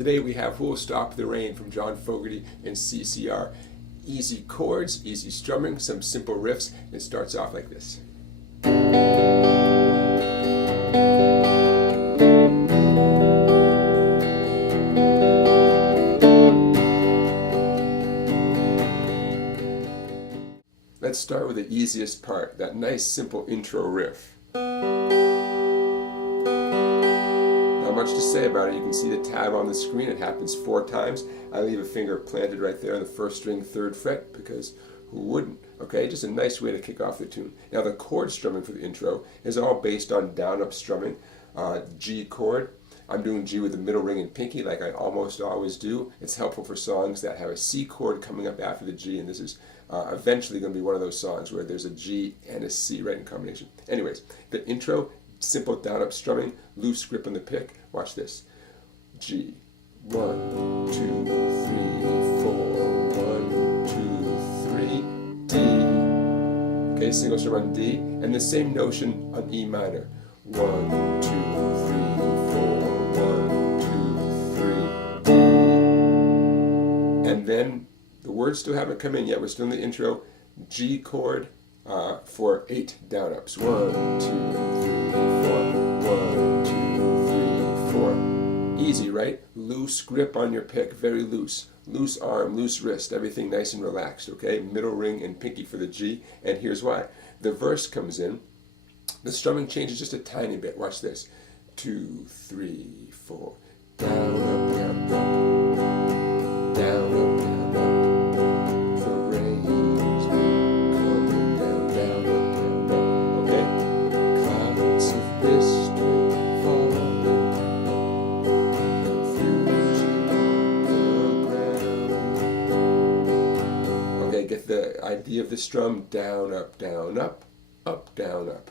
Today we have Who'll Stop the Rain from John Fogerty and CCR. Easy chords, easy strumming, some simple riffs. It starts off like this. Let's start with the easiest part, that nice simple intro riff. Not much to say about it. You can see the tab on the screen. It happens 4 times. I leave a finger planted right there on the 1st string, 3rd fret, because who wouldn't? Okay, just a nice way to kick off the tune. Now the chord strumming for the intro is all based on down-up strumming. G chord. I'm doing G with the middle ring and pinky like I almost always do. It's helpful for songs that have a C chord coming up after the G, and this is eventually going to be one of those songs where there's a G and a C right in combination. Anyways, the intro, simple down-up strumming, loose grip on the pick. Watch this. G. 1, 2, 3, 4. 1, 2, 3. D. Okay, single strum on D, and the same notion on E minor. 1, 2, 3, 4. 1, 2, 3. D. And then the words still haven't come in yet. We're still in the intro. G chord for 8 down-ups. 1, 2, 3, 4. 1, 2, 3, 4. Easy, right? Loose grip on your pick, very loose. Loose arm, loose wrist, everything nice and relaxed, okay? Middle ring and pinky for the G, and here's why. The verse comes in, the strumming changes just a tiny bit. Watch this. 2, 3, 4. Down, up, down, up. Down, up, down, up. The rain's coming down, down, up, down, up. Okay? Clouds of mist falling through the ground. Okay, get the idea of the strum. Down, up, down, up, up, down, up.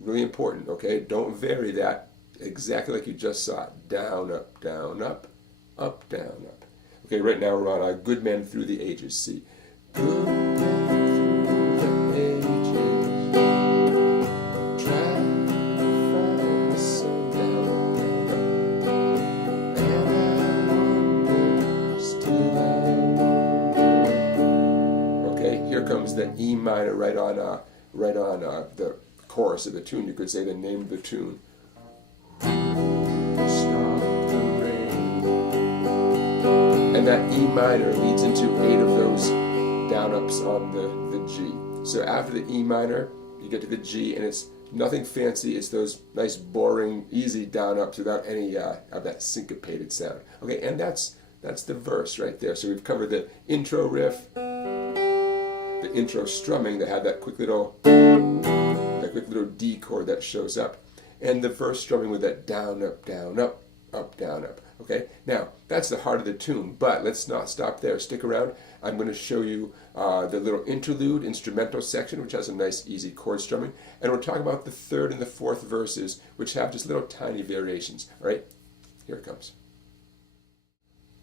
Really important, okay? Don't vary that. Exactly like you just saw it. Down, up, down, up, up, down, up. Okay, right now we're on Good Man Through the Ages. See. Good man through the ages, try to find the sun down, and I wonder, still I wonder. Okay, here comes the E minor right on the chorus of the tune. You could say the name of the tune. And that E minor leads into 8 of those down-ups on the G. So after the E minor, you get to the G, and it's nothing fancy. It's those nice, boring, easy down-ups without any of that syncopated sound. Okay, and that's the verse right there. So we've covered the intro riff, the intro strumming that had that quick little D chord that shows up, and the verse strumming with that down, up, down, up, up, down, up. Okay, now that's the heart of the tune, but let's not stop there. Stick around. I'm going to show you the little interlude instrumental section, which has a nice easy chord strumming, and we'll talk about the 3rd and the 4th verses, which have just little tiny variations. All right, here it comes.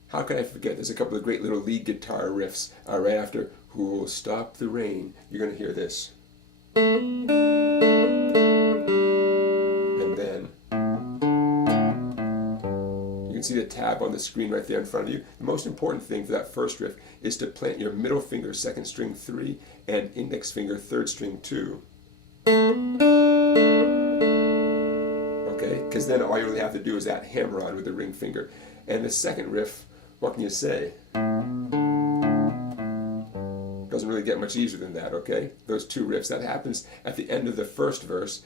How can I forget? There's a couple of great little lead guitar riffs right after Who'll Stop the Rain. You're going to hear this. And then you can see the tab on the screen right there in front of you. The most important thing for that first riff is to plant your middle finger 2nd string 3 and index finger 3rd string 2. Okay, because then all you really have to do is that hammer on with the ring finger. And the second riff, what can you say? Doesn't really get much easier than that, okay? Those 2 riffs. That happens at the end of the 1st verse.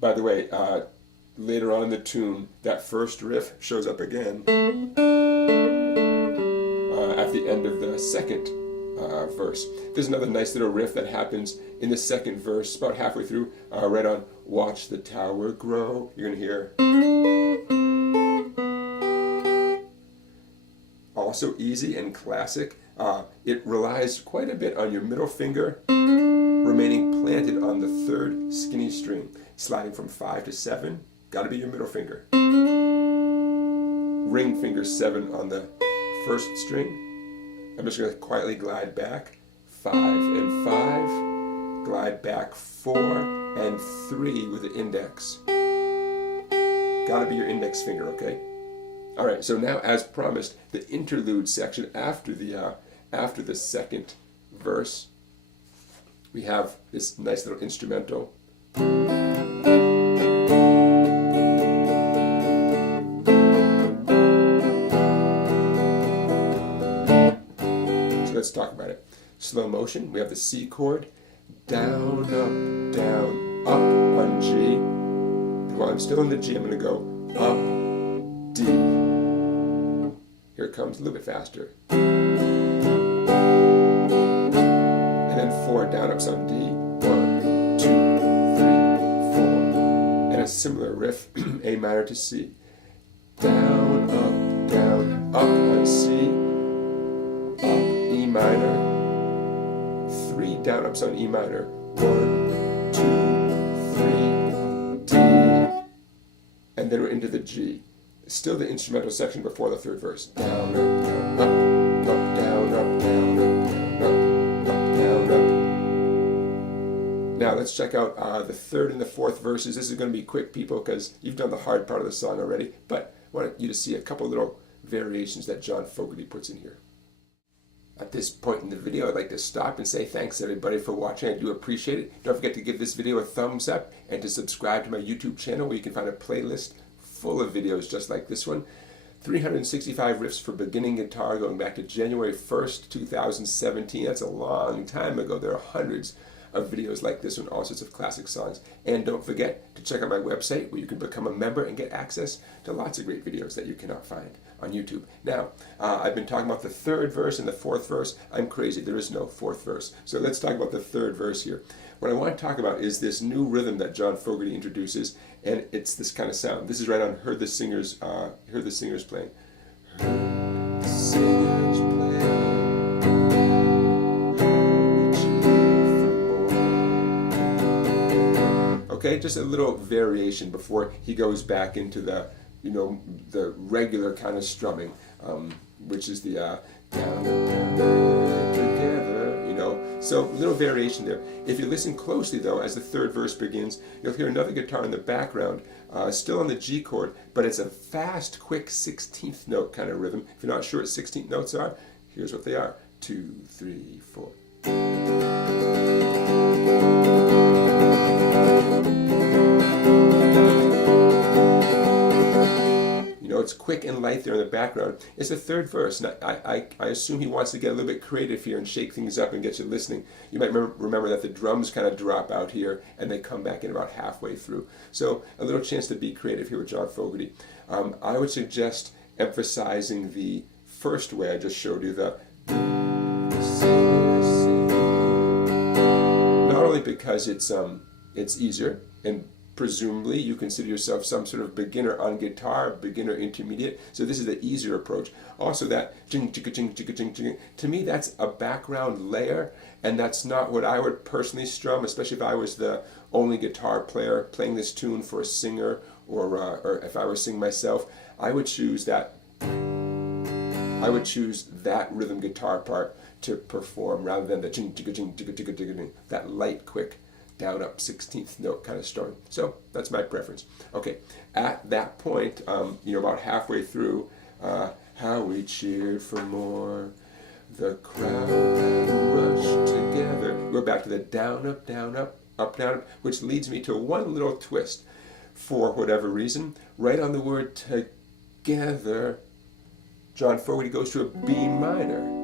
By the way, later on in the tune, that first riff shows up again at the end of the 2nd verse. There's another nice little riff that happens in the 2nd verse, about halfway through, right on Watch the Tower Grow. You're going to hear. Also easy and classic. It relies quite a bit on your middle finger remaining planted on the 3rd skinny string, sliding from 5 to 7. Got to be your middle finger. Ring finger 7 on the 1st string. I'm just going to quietly glide back. 5 and 5. Glide back 4 and 3 with the index. Got to be your index finger, okay? All right, so now, as promised, the interlude section after the second verse, we have this nice little instrumental. So let's talk about it. Slow motion, we have the C chord, down, up on G. While I'm still in the G, I'm going to go up, D. Here it comes a little bit faster. And then 4 down ups on D. 1, 2, 3, 4. And a similar riff, A minor to C. Down, up on C. Up, E minor. 3 down ups on E minor. 1, 2, 3, D. And then we're into the G. Still the instrumental section before the third verse. Down, up, down, up, down, up, down, down, up. Now let's check out the third and the fourth verses. This is going to be quick, people, because you've done the hard part of the song already. But I want you to see a couple little variations that John Fogerty puts in here. At this point in the video, I'd like to stop and say thanks everybody for watching. I do appreciate it. Don't forget to give this video a thumbs up and to subscribe to my YouTube channel, where you can find a playlist full of videos just like this one. 365 riffs for beginning guitar going back to January 1st, 2017. That's a long time ago. There are hundreds of videos like this one, all sorts of classic songs. And don't forget to check out my website, where you can become a member and get access to lots of great videos that you cannot find on YouTube. Now, I've been talking about the third verse and the fourth verse. I'm crazy. There is no fourth verse. So let's talk about the third verse here. What I want to talk about is this new rhythm that John Fogerty introduces, and it's this kind of sound. This is right on Heard the Singers Playing. Heard the Singers Playing. Okay, just a little variation before he goes back into the, the regular kind of strumming, which is the down, together, So a little variation there. If you listen closely, though, as the third verse begins, you'll hear another guitar in the background, still on the G chord, but it's a fast, quick 16th note kind of rhythm. If you're not sure what 16th notes are, here's what they are. 2, 3, 4. It's quick and light there in the background. It's the third verse, and I assume he wants to get a little bit creative here and shake things up and get you listening. You might remember that the drums kind of drop out here and they come back in about halfway through. So a little chance to be creative here with John Fogerty. I would suggest emphasizing the first way I just showed you, the not only because it's easier, and presumably you consider yourself some sort of beginner on guitar, beginner intermediate, so this is the easier approach. Also that jing chicka jing chicka jing ching, to me that's a background layer, and that's not what I would personally strum, especially if I was the only guitar player playing this tune for a singer, or if I were singing myself. I would choose that rhythm guitar part to perform, rather than the jing chicka jing chicka chicka chicka, that light, quick down up 16th note kind of strumming. So that's my preference. Okay, at that point, about halfway through, how we cheered for more, the crowd rushed together. We're back to the down up, down up, up down up, which leads me to one little twist. For whatever reason, right on the word together, John Fogerty goes to a B minor.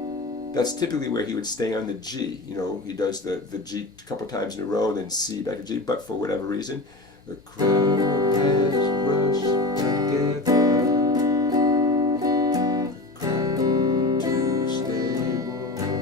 That's typically where he would stay on the G. He does the G a couple times in a row, and then C back to G. But for whatever reason, the crowd has rushed together, the crowd to stay warm.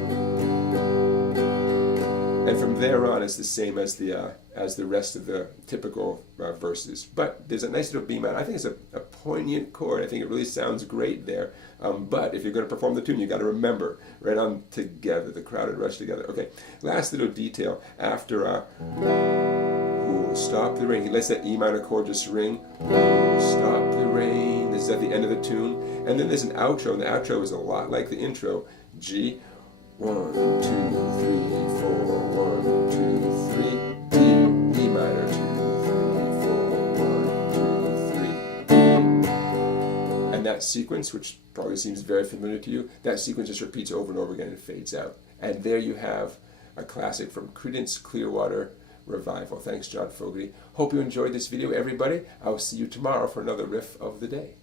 And from there on, it's the same as the rest of the typical verses. But there's a nice little B minor. I think it's a poignant chord. I think it really sounds great there. But if you're going to perform the tune, you've got to remember, right on together, the crowd had rushed together. Okay, last little detail. After stop the rain, he lets that E minor chord just ring. Stop the rain. This is at the end of the tune. And then there's an outro, and the outro is a lot like the intro. G, 1, 2, 3, 4, 1, 2, 3, D, E minor, 2, 3, 4, 1, 2, 3, D. And that sequence, which probably seems very familiar to you, that sequence just repeats over and over again and fades out. And there you have a classic from Creedence Clearwater Revival. Thanks, John Fogerty. Hope you enjoyed this video, everybody. I will see you tomorrow for another riff of the day.